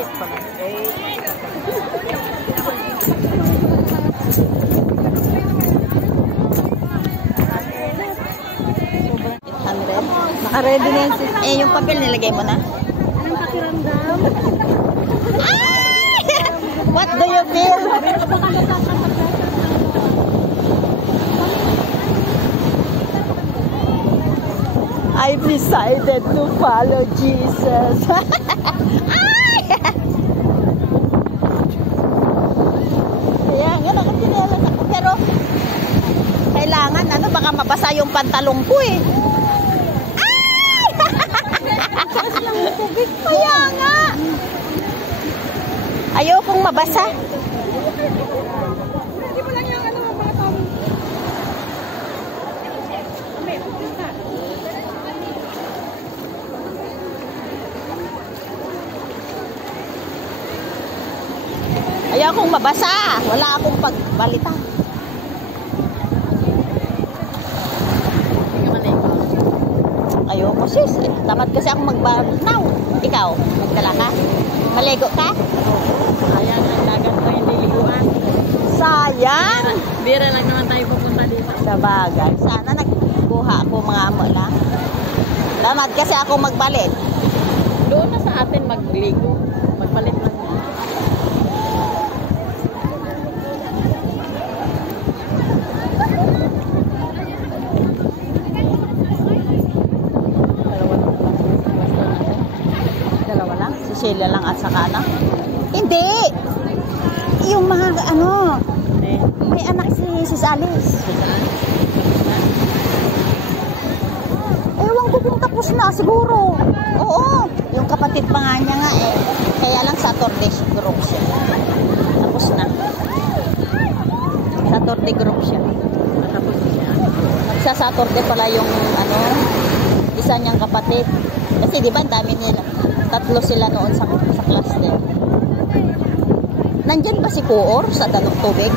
8 pala. 800. Naka-ready na yun. Eh, yung papel nilagay mo na? Anong pakiramdam? Ay! What do you feel? I've decided to follow Jesus. Ay! Kaya nga, nakatinelas ako. Pero, kailangan, ano, baka mabasa yung pantalong ko eh. Ay! Kaya nga. Ayokong mabasa. Hindi mo lang yung ano, mga tao. Ayokong mabasa. Wala akong pagbalita. Ayoko sis. Tamad kasi ako magbalitaw. Ikaw, magdala ka? Maligo ka? Ayan, ang dagat pa yung liliguan. Sayang. Bira lang naman tayo pupunta dito. Sa bagay. Sana nagkuha ako mga amo lang. Tamad kasi ako magbalit. Doon na sa atin magligo. Magpalit lang. Dalawa lang? Si Sheila lang at saka anak? Hindi! Yung mga ano, may anak si Sis Alice. Ewan ko kung tapos na siguro. Oo, yung kapatid pa nga niya nga eh. Kaya lang Saturday group siya. Tapos na. Saturday group siya. Tapos siya. Sa Saturday pala yung ano, isa niyang kapatid. Kasi di ba dami nila. Tatlo sila noon sa class din. Nandyan ba si Kuor sa dalong tubig?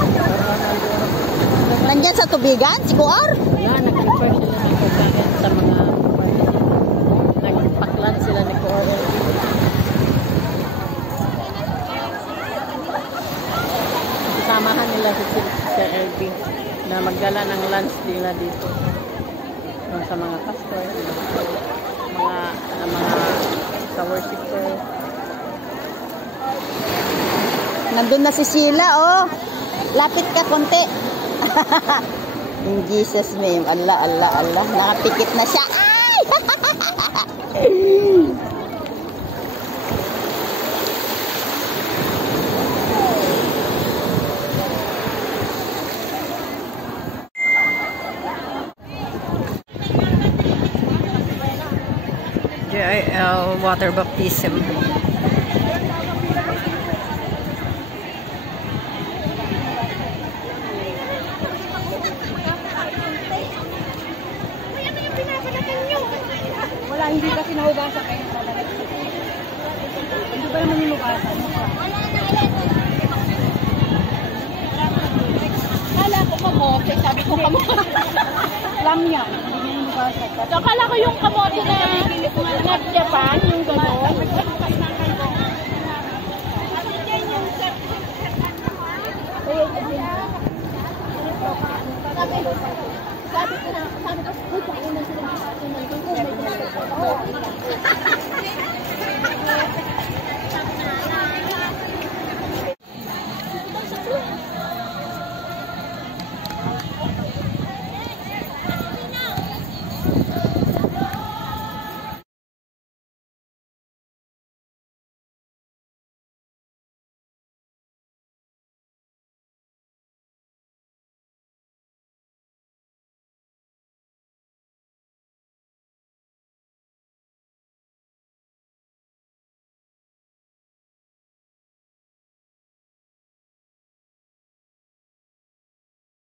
Nandyan sa tubigan si Kuor? Wala, nag-refer sila ng kukagan sa mga nagpaklan sila ni Kuor. Samahan nila si Sir LB na magdala ng lunch nila dito. Sa mga pastor, mga sa worshiper. Nandun na si Sheila, oh. Lapit ka konti. In Jesus' name. Allah, Allah, Allah. Nakapikit na siya. Ay! JIL water baptism. Wala, hindi kasi nahugasan kayo. Hindi ba naman yung hugasan? Kala ko kamote, sabi ko kamote. Lang yan, hindi niya yung hugasan. So, kala ko yung kamote na Japan, yung